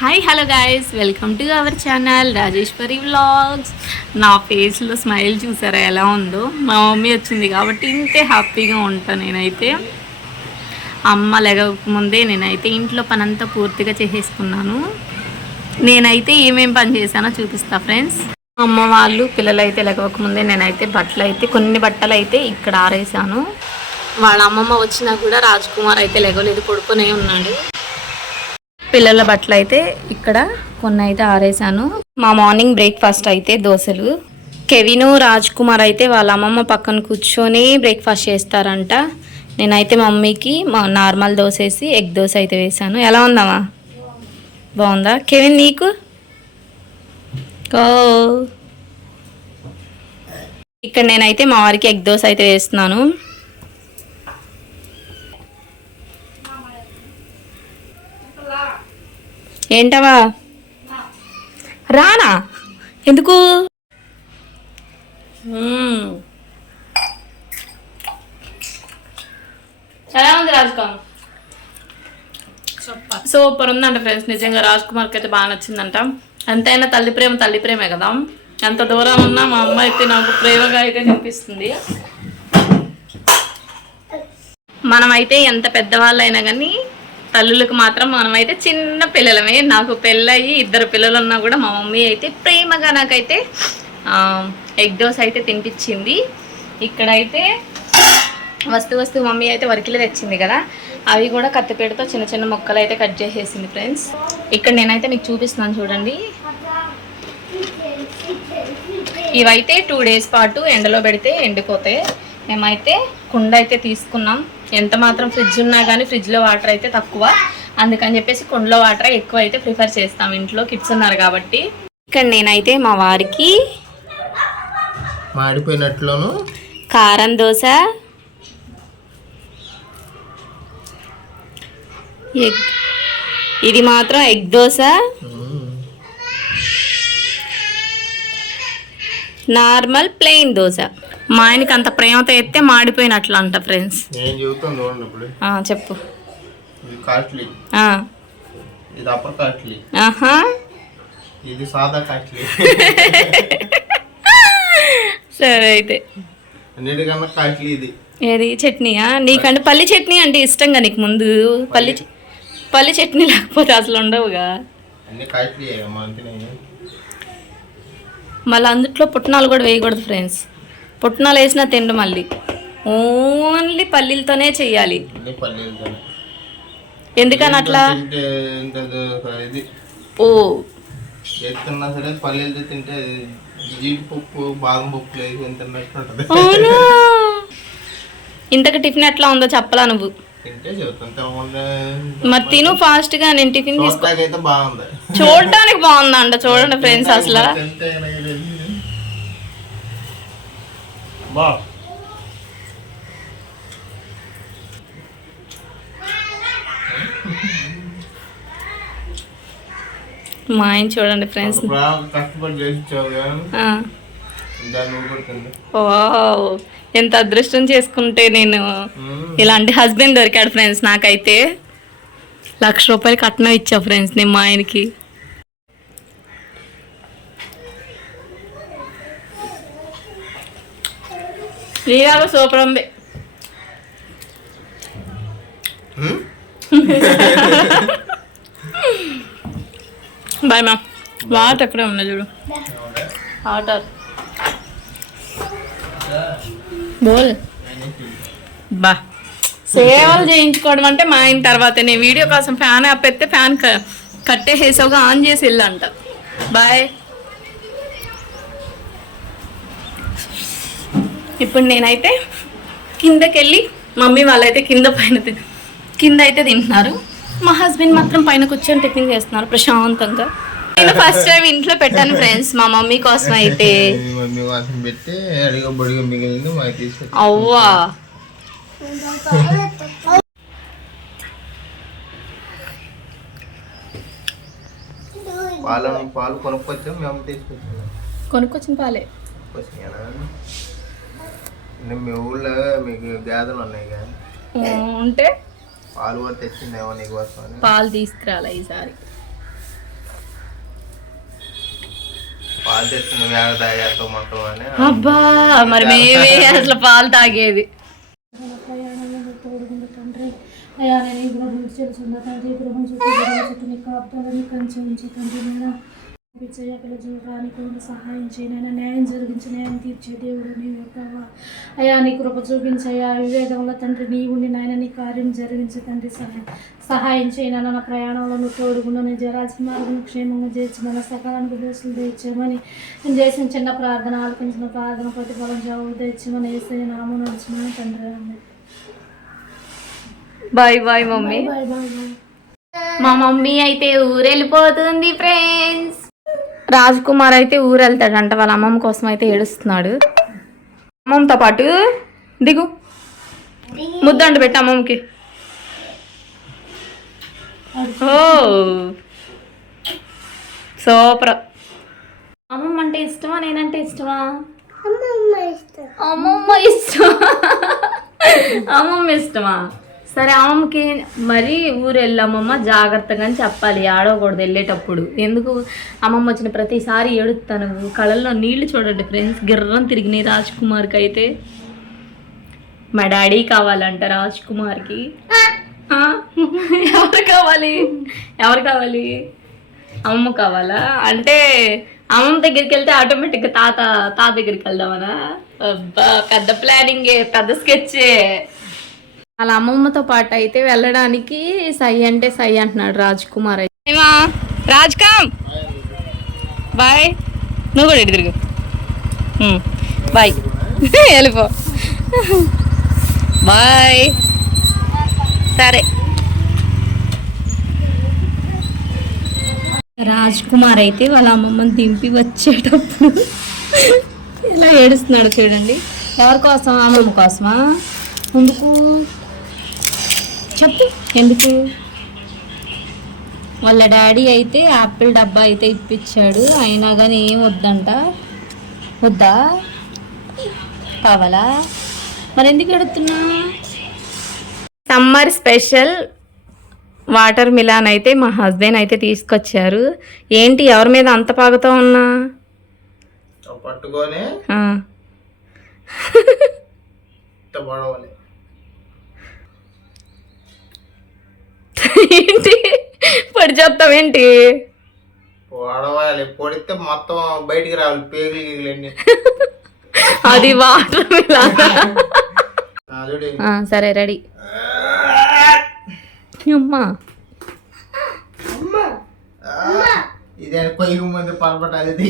Hi hello guys welcome to our channel Rajeshwari vlogs నా ఫేస్లో smile చూసారా? ఎలా ఉందో? మా మమ్మీ వచ్చింది కాబట్టి ఇంతే హ్యాపీగా ఉంటాను నేనైతే. అమ్మ లేకముందే నేనైతే ఇంట్లో పనంతా పూర్తిగా చేసేసుకున్నాను. నేనైతే ఏమేం పని చేశానో చూపిస్తా ఫ్రెండ్స్ అమ్మ వాళ్ళు పిల్లలు అయితే లెగవకముందే నేనైతే బట్టలు అయితే కొన్ని బట్టలు అయితే ఇక్కడ ఆరేసాను వాళ్ళ అమ్మమ్మ వచ్చినా కూడా రాజ్ కుమార్ అయితే లెగవలేదు పడుకునే ఉన్నాడు. పిల్లల బట్టలు అయితే ఇక్కడ కొన్ని అయితే ఆరేసాను మా మార్నింగ్ బ్రేక్ఫాస్ట్ అయితే దోశలు. కెవిను రాజ్ కుమార్ అయితే వాళ్ళ అమ్మమ్మ పక్కన కూర్చొని బ్రేక్ఫాస్ట్ చేస్తారంట. నేనైతే మమ్మీకి మా నార్మల్ దోశ వేసి ఎగ్ దోశ అయితే వేసాను ఎలా ఉందామా బాగుందా? కెవిన్ నీకు? ఓ. ఇక్కడ నేనైతే మా వారికి ఎగ్ దోశ అయితే వేస్తున్నాను. ఏంటవా? రానా? ఎందుకు. ఎలా ఉంది రాజుకం సూపర్. ఉందంట ఫ్రెండ్స్. నిజంగా రాజ్ కుమార్కి అయితే బాగా నచ్చిందంట. ఎంతైనా తల్లి ప్రేమ తల్లి ప్రేమే కదా. ఎంత దూరం ఉన్నా మా అమ్మ అయితే నాకు ప్రేమగా అయితే కనిపిస్తుంది. మనమైతే ఎంత పెద్దవాళ్ళైనా కానీ తల్లులకు మాత్రం మనమైతే చిన్న పిల్లలమే. నాకు పెళ్ళయి ఇద్దరు పిల్లలు ఉన్నా కూడా మా మమ్మీ అయితే ప్రేమగా నాకైతే ఎగ్ దోశ అయితే తినిపించింది. ఇక్కడైతే వస్తు వస్తు మమ్మీ అయితే వరికిలు తెచ్చింది కదా. అవి కూడా కత్తిపేటతో చిన్న చిన్న మొక్కలు అయితే కట్ చేసేసింది ఫ్రెండ్స్. ఇక్కడ నేనైతే మీకు చూపిస్తున్నాను చూడండి. ఇవైతే టూ డేస్ పాటు ఎండలో పెడితే ఎండిపోతాయి. మేమైతే కుండ అయితే తీసుకున్నాం. ఎంత మాత్రం ఫ్రిడ్జ్ ఉన్నా కానీ ఫ్రిడ్జ్లో వాటర్ అయితే తక్కువ. అందుకని చెప్పేసి కుండలో వాటర్ ఎక్కువ అయితే ప్రిఫర్ చేస్తాం. ఇంట్లో కిడ్స్ ఉన్నారు కాబట్టి. ఇక్కడ నేనైతే మా వారికి మాడిపోయినట్లును. కారం దోశ ఎగ్ ఇది మాత్రం egg dosa normal plain dosa. మా ఆయనకి అంత ప్రేమతో ఎత్తే మాడిపోయినట్లు అంట ఫ్రెండ్స్ చెప్పు. ఇది అప్పర్ కాట్లీ. ఇది సాదా కాట్లీ. సరే అయితే. అన్నిటికన్నా కాట్లీ ఇది. ఏది? చట్నీయా? నీకంటే పల్లి చట్నీ అంటే ఇష్టంగా నీకు ముందు. పల్లి పల్లి చట్నీ లేకపోతే అసలు ఉండవుగా. మళ్ళీ అందుట్లో పుట్నాలు కూడా వేయకూడదు ఫ్రెండ్స్. పుట్నాలు వేసినా తిండు మళ్ళీ. ఓన్లీ పల్లీలతోనే చెయ్యాలి. ఎందుకని అట్లా? ఓ. సరే పల్లీలతో తింటే జీడిపప్పు బాదం పప్పు అవునా? ఇంతకు టిఫిన్ ఎట్లా ఉందో చెప్పలా నువ్వు? మరి తిను ఫాస్ట్గా నేను టిఫిన్ చూడటానికి బాగుంది. చూడటానికి బాగుందంట చూడండి ఫ్రెండ్స్ అసలు. బా మా ఆయన చూడండి ఫ్రెండ్స్. ఎంత అదృష్టం చేసుకుంటే నేను ఇలాంటి హస్బెండ్ దొరికాడు ఫ్రెండ్స్ నాకైతే. లక్ష రూపాయలు కట్నం ఇచ్చా ఫ్రెండ్స్ నేను మా ఆయనకి. శ్రీరామ సూపర్ ఉంది బాయ్ మ్యామ్ వాటర్ ఎక్కడ ఉన్నా చూడు. వాటర్ బోల్. బా. సేవలు చేయించుకోవడం అంటే మా ఆయన తర్వాత నేను వీడియో కోసం ఫ్యాన్ ఆపెత్తే ఫ్యాన్ కట్టేసేసావుగా ఆన్ చేసి వెళ్ళంట. బాయ్ ఇప్పుడు నేనైతే కిందకెళ్ళి మమ్మీ వాళ్ళైతే కింద పైన కింద అయితే తింటున్నారు. మా హస్బెండ్ మాత్రం పైన కూర్చొని టిఫిన్ చేస్తున్నారు ప్రశాంతంగా. నేను ఫస్ట్ టైం ఇంట్లో పెట్టాను ఫ్రెండ్స్ మా మమ్మీ కోసం అయితే. మమ్మీ వాసన పెట్టి అడిగ బొడిగ మిగిలింది మాకు తీసుకొచ్చి అవ్వా. పాలు పాలు కొనుక్కొచ్చాం మేము తీసుకొచ్చాం కొనుక్కొచ్చిన పాలే. మీ ఊళ్ళో మీకు గేదెలు ఉన్నాయి కానీ ఉంటే? పాలు కూడా తెచ్చిందేమో నీకోసం పాలు తీసుకురాలే ఈసారి. పాలు తెచ్చింది గేదె తాగేస్తావు మొత్తం అని అబ్బా మరి మేమే అసలు పాలు తాగేది. అయ్యా నేను ఇప్పుడు గృహం తండ్రి ఇప్పుడు చుట్టూ చుట్టూ నీకు కాపుతాలని కంచి ఉంచి తండ్రి మేడం పిల్ల జీవరానికి ఉండి సహాయం చేయనైనా న్యాయం జరిగించి న్యాయం తీర్చే దేవుడు నీ యొక్క అయా నీ కృప చూపించయ్యా. వివేకంలో తండ్రి నీ ఉండి నాయన నీ కార్యం జరిగించి తండ్రి. సహాయం సహాయం చేయనైనా నా ప్రయాణంలో నువ్వు తోడుగుండు. నేను జరాల్సిన మార్గం క్షేమంగా చేర్చమని సకాలానికి దోషులు తెచ్చామని నేను చేసిన చిన్న ప్రార్థన ఆలకించిన ప్రార్థన ప్రతిఫలం జావు తెచ్చామని వేసే నామం నడుచుమని తండ్రి. Bye bye mummy. Bye bye bye. మా మమ్మీ అయితే ఊరెళ్ళిపోతుంది ఫ్రెండ్స్ రాజ్ కుమార్ అయితే ఊరు వెళ్తాడంట వాళ్ళ అమ్మమ్మ కోసం అయితే ఏడుస్తున్నాడు. అమ్మమ్మతో పాటు దిగు. ముద్దండు పెట్టు అమ్మమ్మకి. ఓ సూపర్. అమ్మమ్మ అంటే ఇష్టమా నేనంటే ఇష్టమా? అమ్మమ్మ ఇష్టం. అమ్మమ్మ ఇష్టమా? సరే ఆమెకి మరీ ఊరు వెళ్ళామమ్మ జాగ్రత్తగా అని చెప్పాలి ఆడవకూడదు వెళ్ళేటప్పుడు. ఎందుకు? అమ్మమ్మ వచ్చిన ప్రతిసారి ఏడుస్తాను. కళ్ళల్లో నీళ్ళు చూడండి ఫ్రెండ్స్ గిర్రం తిరిగినాయి రాజ్ కుమార్కి అయితే మా డాడీ కావాలంట రాజ్ కుమార్కి ఎవరు కావాలి? ఎవరు కావాలి? అమ్మమ్మ కావాలా? అంటే అమ్మమ్మ దగ్గరికి వెళ్తే ఆటోమేటిక్గా తాత తాత దగ్గరికి వెళ్దామనా? పెద్ద ప్లానింగే పెద్ద స్కెచ్చే వాళ్ళ అమ్మమ్మతో పాటు అయితే వెళ్ళడానికి సై అంటే సై అంటున్నాడు రాజ్ కుమార్ అయితే. ఏమా? రాజ్ కామ్. బాయ్. నువ్వు కూడా తిరుగు. బాయ్. వెళ్ళిపో. బాయ్. సరే. రాజ్ కుమార్ అయితే వాళ్ళ అమ్మమ్మని దింపి వచ్చేటప్పుడు ఇలా ఏడుస్తున్నాడు చూడండి. ఎవరి కోసం? అమ్మమ్మ కోసమా? ఎందుకు? చెప్పు. ఎందుకు? వాళ్ళ డాడీ అయితే యాపిల్ డబ్బా అయితే ఇప్పించాడు. అయినా కానీ ఏం వద్దంట? వద్దా? కావాలా? మరి ఎందుకు ఎడుతున్నా సమ్మర్ స్పెషల్ వాటర్ మిలాన్ అయితే మా హస్బెండ్ అయితే తీసుకొచ్చారు. ఏంటి ఎవరి మీద అంత పాగుతూ ఉన్నా? పట్టుకొని ఏంటి? పడి చెప్తావేంటి పడవాలి పొడితే మొత్తం బయటికి రావాలి పేగులు గీగులన్నీ అది వాటర్ సరే రెడీ. అమ్మా.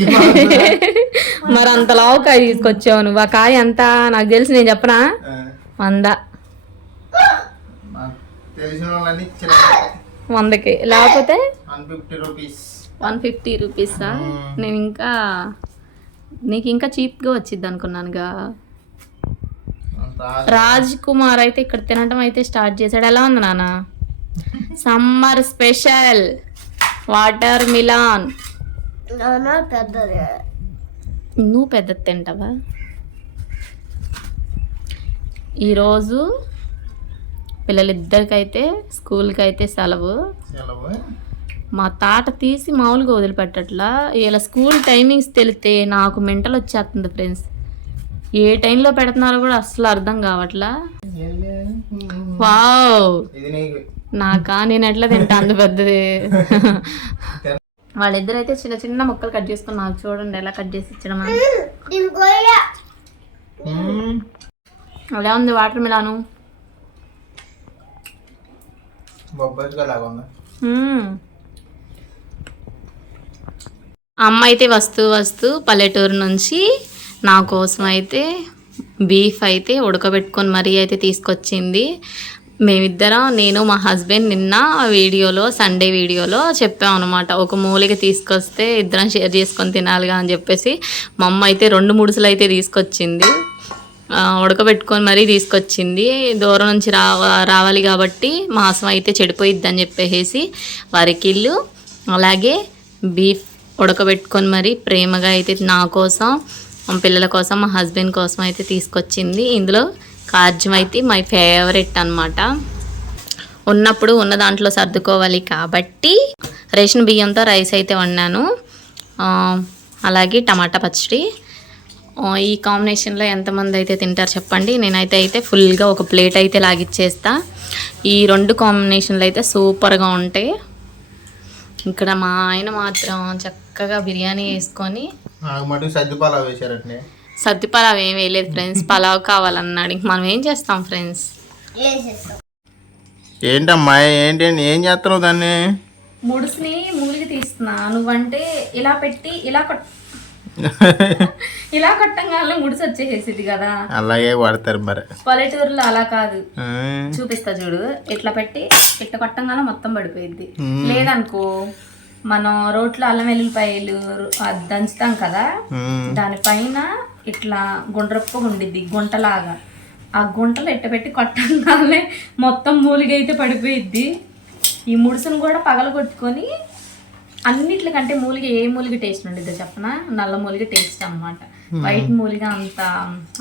మరి అంత లావు కాయ తీసుకొచ్చావు నువ్వు. ఆ కాయ ఎంత? నాకు తెలిసి నేను చెప్పనా? వంద. తెలిసిన వాళ్ళని ఇచ్చిన వందకి. లేకపోతే one fifty rupees. One fifty రూపీసా? నేను ఇంకా నీకు ఇంకా చీప్గా వచ్చింది అనుకున్నానుగా. రాజ్. కుమార్ అయితే ఇక్కడ తినటం అయితే స్టార్ట్ చేశాడు. ఎలా ఉంది నాన్న? Summer special. Water melon. నువ్వు పెద్ద తింటావా? ఈరోజు పిల్లలిద్దరికైతే స్కూల్కి అయితే సెలవు. మా తాట తీసి మామూలుగా వదిలిపెట్టట్లా. ఇలా స్కూల్ టైమింగ్స్ తెలితే నాకు మెంటల్ వచ్చేస్తుంది ఫ్రెండ్స్. ఏ టైంలో పెడుతున్నారో కూడా అసలు అర్థం కావట్లా. వావ్! ఇది నీకు. నాకా? నేను ఎట్లా తింటా? అంత పెద్దది. వాళ్ళిద్దరైతే చిన్న చిన్న ముక్కలు కట్ చేసుకుని నాకు చూడండి ఎలా కట్ చేసి ఇచ్చడం. ఎలా ఉంది వాటర్ మిలాను బొబ్బాయిగా లాగా ఉంది మ్మ్. అమ్మ అయితే వస్తూ వస్తూ పల్లెటూరు నుంచి నా కోసం అయితే బీఫ్ అయితే ఉడకబెట్టుకొని మరీ అయితే తీసుకొచ్చింది. మేమిద్దరం నేను మా హస్బెండ్ నిన్న వీడియోలో సండే వీడియోలో చెప్పాం అనమాట ఒక మూలిక తీసుకొస్తే ఇద్దరం షేర్ చేసుకొని తినాలిగా అని చెప్పేసి మా అమ్మ అయితే రెండు ముడుసులు అయితే తీసుకొచ్చింది. ఉడకబెట్టుకొని మరీ తీసుకొచ్చింది. దూరం నుంచి రావ రావాలి కాబట్టి మాంసం అయితే చెడిపోయిద్ది అని చెప్పేసి వరికిళ్ళు అలాగే బీఫ్ ఉడకబెట్టుకొని మరీ ప్రేమగా అయితే నా కోసం మా పిల్లల కోసం మా హస్బెండ్ కోసం అయితే తీసుకొచ్చింది. ఇందులో కార్జం అయితే మై ఫేవరెట్ అన్నమాట. ఉన్నప్పుడు ఉన్న దాంట్లో సర్దుకోవాలి కాబట్టి రేషన్ బియ్యంతో రైస్ అయితే వండాను. అలాగే టమాటా పచ్చడి. ఈ కాంబినేషన్లో ఎంతమంది అయితే తింటారు చెప్పండి? నేనైతే అయితే ఫుల్గా ఒక ప్లేట్ అయితే లాగిచ్చేస్తా. ఈ రెండు కాంబినేషన్లు అయితే సూపర్గా ఉంటాయి. ఇక్కడ మా ఆయన మాత్రం చక్కగా బిర్యానీ వేసుకొని సర్ది పలావ్ ఏం వేయలేదు ఫ్రెండ్స్. పలావ్ కావాలన్నాడు. ఇంక మనం ఏం చేస్తాం ఫ్రెండ్స్? ఏంటమ్మా? ఏంటండి ఏం చేస్తున్నావు దాన్ని? ముడుసుని మూలిగి తీస్తున్నా. నువ్వంటే ఇలా పెట్టి ఇలా కొట్ ఇలా కొట్టంగానే ముడుసు వచ్చేసేసింది కదా. అలాగే వాడతారు మరి. పల్లెటూరులో అలా కాదు. చూపిస్తా చూడు. ఇట్లా పెట్టి ఇట్లా కొట్టంగానే మొత్తం పడిపోయింది లేదనుకో మనం రోట్లో అల్లం వెల్లుల్లిపాయలు దంచుతాం కదా దానిపైన ఇట్లా గుండ్రప్పుగా ఉండిద్ది గుంటలాగా. ఆ గుంటలు ఎట్ట పెట్టి కొట్టంగానే మొత్తం మూలిగ అయితే పడిపోయిద్ది. ఈ ముడుసును కూడా పగలగొట్టుకొని అన్నిట్లకంటే మూలిగ ఏ మూలిగ టేస్ట్ ఉండిద్దో చెప్పనా? నల్ల మూలిగ టేస్ట్ అన్నమాట. వైట్ మూలిగ అంత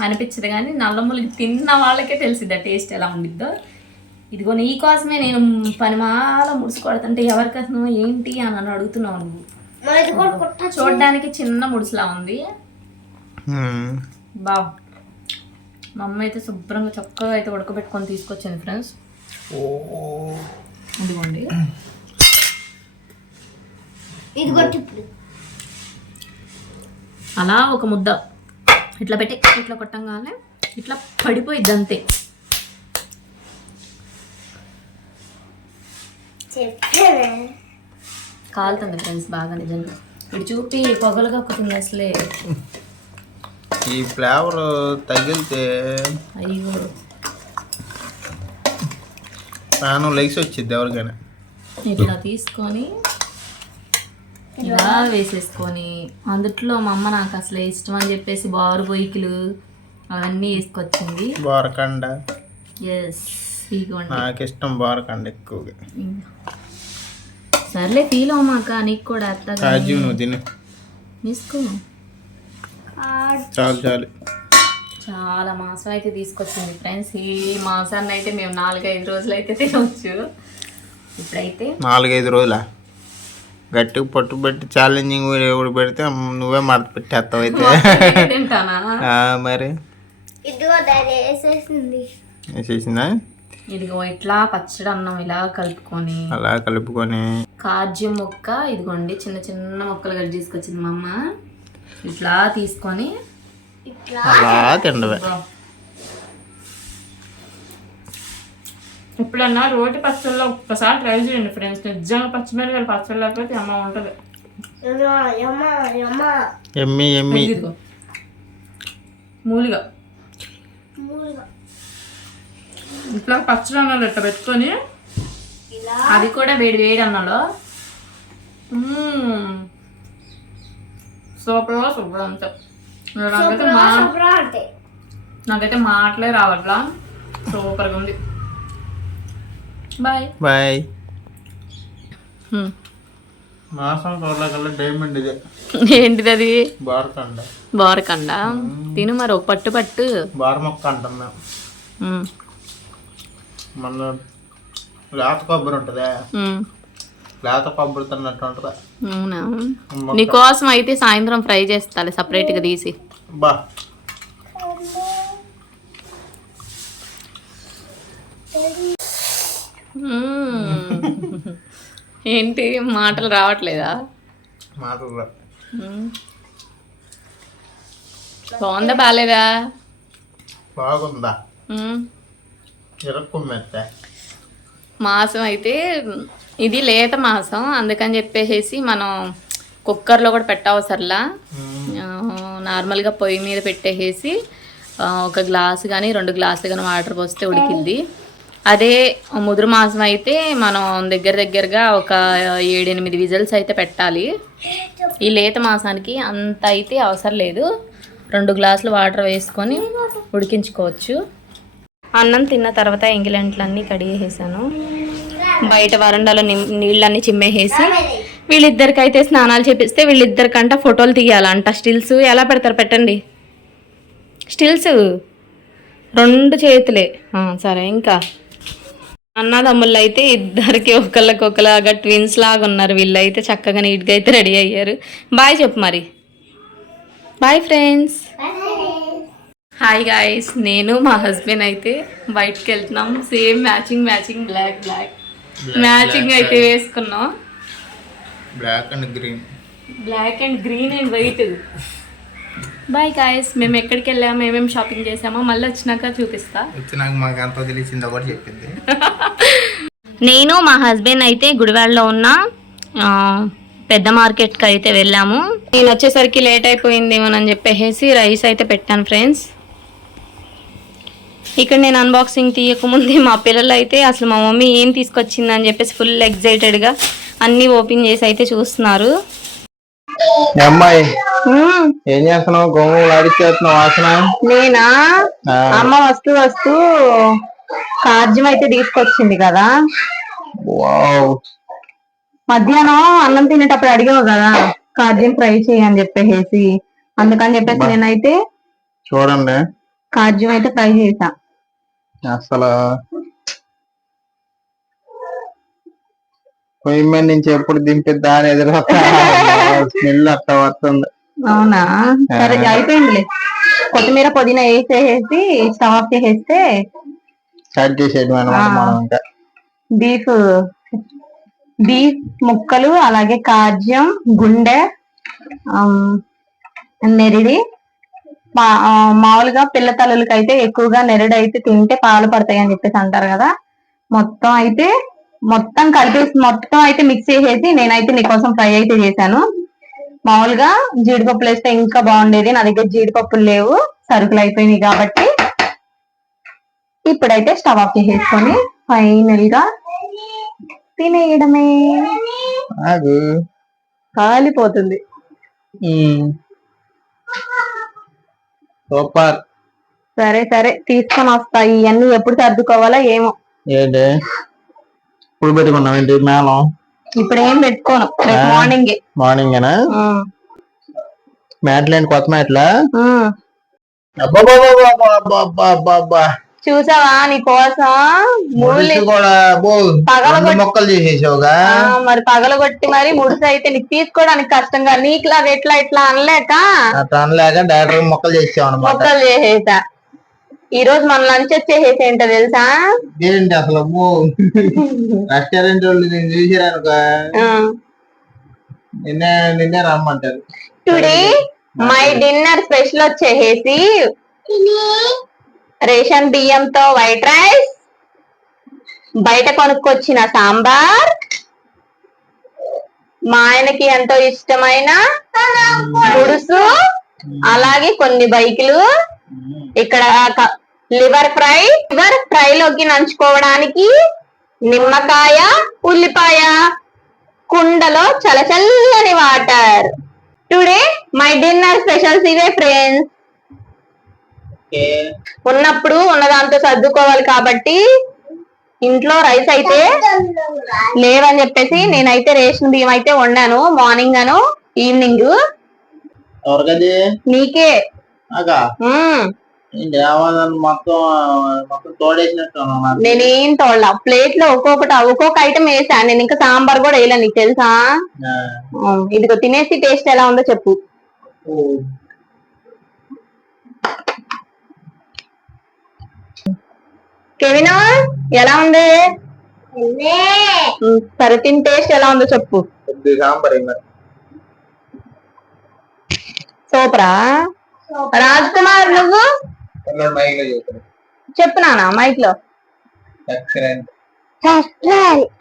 అనిపించదు కానీ నల్ల మూలిగ తిన్న వాళ్ళకే తెలిసిద్ది ఆ టేస్ట్ ఎలా ఉండిద్దో. ఇదిగో నీ కోసమే నేను పనిమాల ముడుసు కొడుతుంటే ఎవరికసను ఏంటి అని నన్ను అడుగుతున్నావు నువ్వు. చూడడానికి చిన్న ముడుసులా ఉంది. బా. మా అమ్మ అయితే శుభ్రంగా చక్కగా అయితే ఉడకబెట్టుకొని తీసుకొచ్చింది ఫ్రెండ్స్. ఇదిగోండి. అలా ఒక ముద్ద ఇట్లా పెట్టి ఇట్లా కొట్టంగానే ఇట్లా పడిపోయిద్ది అంతే. కాలుతుంది ఫ్రెండ్స్ బాగా నిజంగా. ఇటు చూపి పొగలుగా కుతుంది అసలే. ఈ ఫ్లేవర్ తగిలితే అయ్యో. ప్రాణం లెగ్స్ వచ్చింది ఎవరికైనా. ఇట్లా తీసుకొని ఇలా వేసేసుకొని అందుట్లో మా అమ్మ నాకు అసలు ఇష్టం అని చెప్పేసి బారు బొయ్యిలు అవన్నీ వేసుకొచ్చింది. బోరకండ. ఎస్ నాకు ఇష్టం బోరకండ ఎక్కువగా. సర్లే ఫీల్ అవ్వమాక నీకు కూడా అత్తగా కాజు నువ్వు తిను. తీసుకో చాలు చాలు. చాలా మాసం అయితే తీసుకొచ్చింది ఫ్రెండ్స్ ఈ మాసాన్ని అయితే మేము నాలుగైదు రోజులు అయితే తినవచ్చు ఇప్పుడైతే నాలుగైదు రోజుల? గట్టిగా పట్టుబట్టి ఛాలెంజింగ్ ఎవడు పెడితే నువ్వే మడత పెట్టేస్తావు అయితే. మరి? వేసేసింది. ఇదిగో ఇట్లా పచ్చడి అన్నం ఇలా కలుపుకొని. అలా కలుపుకొని. కాజ్యం ముక్క ఇదిగోండి చిన్న చిన్న ముక్కలు కట్ తీసుకొచ్చింది మా అమ్మ. ఇట్లా తీసుకొని అలా తిండవే. ఇప్పుడన్నా రోటి పచ్చళ్ళలో ఒక్కసారి ట్రై చేయండి ఫ్రెండ్స్ నిజంగా పచ్చిమిరపకాయలు పచ్చడి లేకపోతే అమ్మ ఉంటుంది ఎమ్మి ఎమ్మి ఇదిగో. మూలిగా. ఇట్లా పచ్చడి అన్నాలు ఇట్లా పెట్టుకొని. అది కూడా వేడి వేడి అన్నలో సూపర్ సూపర్ అంతా. నాకైతే మాటలే రావట్లా. సూపర్గా ఉంది. బాయ్ బాయ్ మాసం కల్లా డైమండ్ ఇదే. ఏంటిది అది? బారకండ. బోరకండ? తిను మరి ఒక పట్టు పట్టు. బార మొక్క అంటాం మేము. ఉమ్, మన లేత కొబ్బరి ఉంటుందా. లేత కొబ్బరి తిన్నట్టు ఉంటుందా. అవునా? నీకోసం అయితే సాయంత్రం ఫ్రై చేస్తాలే సపరేట్గా తీసి. బా. ఏంటి? మాటలు రావట్లేదా? మాటలు మ్మ్. బాగుందా బాగాలేదా బాగుందా. ఇరక్కుమ్మెత్త మాసం అయితే ఇది లేత మాసం అందుకని చెప్పేసి మనం కుక్కర్లో కూడా పెట్టవసరలా నార్మల్గా పొయ్యి మీద పెట్టేసి ఒక గ్లాసు కానీ రెండు గ్లాసులు కానీ వాటర్ పోస్తే ఉడికిద్ది. అదే ముదురు మాసం అయితే మనం దగ్గర దగ్గరగా ఒక ఏడెనిమిది విజిల్స్ అయితే పెట్టాలి. ఈ లేత మాసానికి అంత అయితే అవసరం లేదు. రెండు గ్లాసులు వాటర్ వేసుకొని ఉడికించుకోవచ్చు. అన్నం తిన్న తర్వాత ఎంగిలంట్లన్నీ కడిగేసాను బయట వరండాలో నీళ్ళన్నీ చిమ్మేసేసి వీళ్ళిద్దరికైతే స్నానాలు చేపిస్తే వీళ్ళిద్దరికంట ఫోటోలు తీయాలంట. స్టిల్స్ ఎలా పెడతారు పెట్టండి. స్టిల్స్ రెండు చేతులే. సరే ఇంకా అన్నదమ్ముళ్ళు అయితే ఇద్దరికి ఒకళ్ళకి ఒకలాగా ట్విన్స్ లాగా ఉన్నారు. వీళ్ళైతే చక్కగా నీట్గా అయితే రెడీ అయ్యారు. బాయ్ చెప్పు మరి. బాయ్ ఫ్రెండ్స్ హాయ్ గాయస్ నేను మా హస్బెండ్ అయితే బయటకు వెళ్తున్నాం. Same matching matching black black matching అయితే వేసుకున్నాం. Black and green black and green and white bye guys మేము ఎక్కడికి వెళ్ళాము? ఏమేమి షాపింగ్ చేసామో మళ్ళీ వచ్చినాక చూపిస్తా. వచ్చినాక మాకు ఎంత తెలిసిందో కూడా చెప్పింది. నేను మా హస్బెండ్ అయితే గుడివాడలో ఉన్న. పెద్ద మార్కెట్కి అయితే వెళ్ళాము. నేను వచ్చేసరికి లేట్ అయిపోయిందేమోనని చెప్పేసి రైస్ అయితే పెట్టాను ఫ్రెండ్స్ ఇక్కడ నేను అన్బాక్సింగ్ తీయకముందే మా పిల్లలు అయితే అసలు మా మమ్మీ ఏం తీసుకొచ్చిందని చెప్పేసి ఫుల్ ఎగ్జైటెడ్గా అన్నీ ఓపెన్ చేసి అయితే చూస్తున్నారు. అమ్మాయి ఏం చేస్తున్నావు? గోంగూలు అడిచేస్తున్నావు వాసన? నేనా? అమ్మ వస్తూ వస్తూ కార్జ్యం అయితే తీసుకొచ్చింది కదా. వావ్. మధ్యాహ్నం అన్నం తినేటప్పుడు అడిగావు కదా కార్జ్యం ఫ్రై చేయని చెప్పేసి. అందుకని చెప్పేసి నేనైతే చూడండి. కార్జ్యం అయితే ఫ్రై చేసా అసలు పొయ్యి నుంచి ఎప్పుడు దింపిద్దా అని ఎదురు స్మెల్ అట్లా వస్తుంది. అవునా? సరే అయిపోయిందిలే. కొత్తిమీర పుదీనా వేసేసి స్టవ్ ఆఫ్ చేసేస్తే ఇంకా. బీఫ్ బీఫ్ ముక్కలు అలాగే కాజ్యం గుండె నెరిడి. మామూలుగా పిల్ల తల్లులకి అయితే ఎక్కువగా నెరడి అయితే తింటే పాలు పడతాయి అని చెప్పేసి అంటారు కదా. మొత్తం అయితే మొత్తం కలిపి మొత్తం అయితే మిక్స్ చేసేసి నేనైతే నీకోసం ఫ్రై అయితే చేశాను. మామూలుగా జీడిపప్పులు వేస్తే ఇంకా బాగుండేది. నా దగ్గర జీడిపప్పులు లేవు. సరుకులు అయిపోయినాయి కాబట్టి ఇప్పుడైతే స్టవ్ ఆఫ్ చేసేసుకొని ఫైనల్గా తినేయడమే. కాలిపోతుంది. సూపర్. సరే సరే. తీసుకొని వస్తా. ఇవన్నీ ఎప్పుడు సర్దుకోవాలో ఏమో. ఏంటి? ఇప్పుడు పెట్టుకున్నావు ఏంటి? మేళం? ఇప్పుడు ఏం పెట్టుకోను. మార్నింగ్ మార్నింగ్ ఏనా? మ్యాట్లు ఏంటి కొత్త మ్యాట్లా? చూసావా నీ కోసం? మొక్కలు చేసేసావుగా? మరి పగలగొట్టి మరి ముడిసి అయితే నీకు తీసుకోవడానికి కష్టంగా. నీకులాగా ఎట్లా ఇట్లా అనలేక? అట్లా అనలేక డైరెక్ట్ మొక్కలు చేసావు మొక్కలు చేసేసా. ఈ రోజు మన లంచ్ వచ్చేసేసి ఏంటో తెలుసా? ఏంటి అసలు అమ్మో? రెస్టారెంట్ వాళ్ళు నేను చూసారనుక. నిన్నే నిన్నే రమ్మంటారు. టుడే మై డిన్నర్ స్పెషల్ వచ్చేసి రేషన్ బియ్యంతో వైట్ రైస్ బయట కొనుక్కొచ్చిన సాంబార్ మా ఆయనకి ఎంతో ఇష్టమైన పుడుసు అలాగే కొన్ని బైకులు. ఇక్కడ లివర్ ఫ్రై లివర్ ఫ్రై లోకి నంచుకోవడానికి నిమ్మకాయ ఉల్లిపాయ కుండలో చల్లచల్లని water. Today my dinner specials ఇవే ఫ్రెండ్స్ ఉన్నప్పుడు ఉన్న దాంతో సర్దుకోవాలి కాబట్టి ఇంట్లో రైస్ అయితే లేవని చెప్పేసి నేనైతే రేషన్ బియ్యం అయితే వండాను మార్నింగ్ అను ఈవినింగ్ నీకే మొత్తం మొత్తం తోడేసినట్టు. నేనేం తోడలా? ప్లేట్లో ఒక్కొక్కటి ఒక్కొక్క ఐటమ్ వేసా. నేను ఇంకా సాంబార్ కూడా వేయలే నీకు తెలుసా. ఇదిగో తినేసి టేస్ట్ ఎలా ఉందో చెప్పు. కెవిన్ ఎలా ఉంది. సరే తిని టేస్ట్ ఎలా ఉందో చెప్పు. సాంబార్. సూపరా? రాజ్ కుమార్ నువ్వు చెప్పు నాన్న మైక్లో.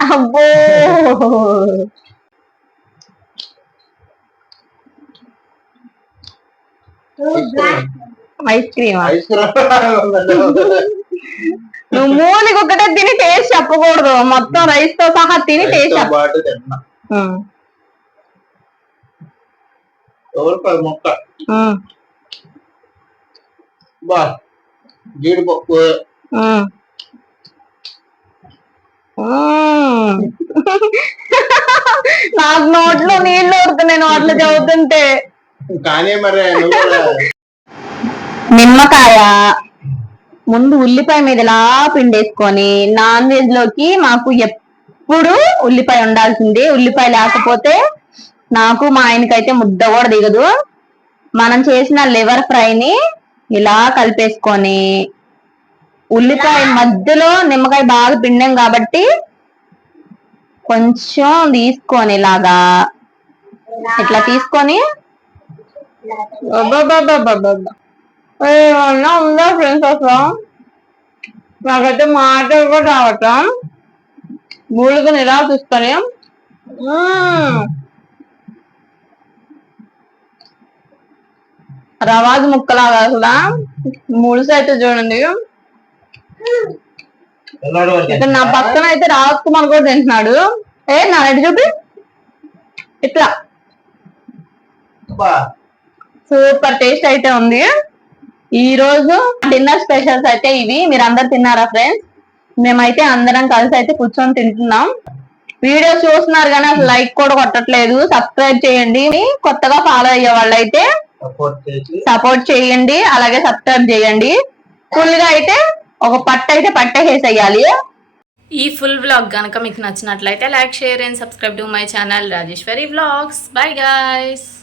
అబ్బో! Ice cream? నువ్వు మూలికి ఒకటే తిని టేస్ట్ చెప్పకూడదు. మొత్తం రైస్తో సహా తిని టేస్ట్ చెప్ప మొక్క. బా జీడిపప్పు. నాకు నోట్లో నీళ్ళు ఊరుతున్నాయి నోట్లో చదువుతుంటే. కానీ మరి నిమ్మకాయ ముందు ఉల్లిపాయ మీద ఇలా పిండేసుకొని నాన్ వెజ్లోకి మాకు ఎప్పుడు ఉల్లిపాయ ఉండాల్సిందే. ఉల్లిపాయ లేకపోతే నాకు మా ఆయనకైతే ముద్ద కూడా దిగదు. మనం చేసిన లివర్ ఫ్రైని ఇలా కలిపేసుకొని ఉల్లిపాయ మధ్యలో నిమ్మకాయ బాగా పిండాం కాబట్టి కొంచెం తీసుకొని ఇలాగా ఇట్లా తీసుకొని ఏమన్నా ఉందా ఫ్రెండ్స్ అసలు? నాకైతే మాట కూడా రావటం మూలుగుని ఇలా చూస్తాను రవాజు ముక్కలాగా అసలు ముడుసు అయితే చూడండి. ఇక్కడ నా పక్కన అయితే రాజ్ కుమార్ కూడా తింటున్నాడు. ఏ నా రెడ్డి చూపి. ఇట్లా. సూపర్ టేస్ట్ అయితే ఉంది. ఈ రోజు డిన్నర్ స్పెషల్స్ అయితే ఇవి. మీరు అందరు తిన్నారా ఫ్రెండ్స్ మేమైతే అందరం కలిసి అయితే కూర్చొని తింటున్నాం. వీడియో చూస్తున్నారు కానీ అసలు లైక్ కూడా కొట్టట్లేదు. సబ్స్క్రైబ్ చేయండి. కొత్తగా ఫాలో అయ్యే వాళ్ళైతే సపోర్ట్ చేసి సపోర్ట్ చేయండి అలాగే సబ్స్క్రైబ్ చేయండి. ఫుల్గా అయితే ఒక పట్ట అయితే పట్టేసేయాలి ఈ ఫుల్ వ్లాగ్ కనుక మీకు నచ్చినట్లయితే like share and subscribe to my channel Rajeshwari vlogs bye guys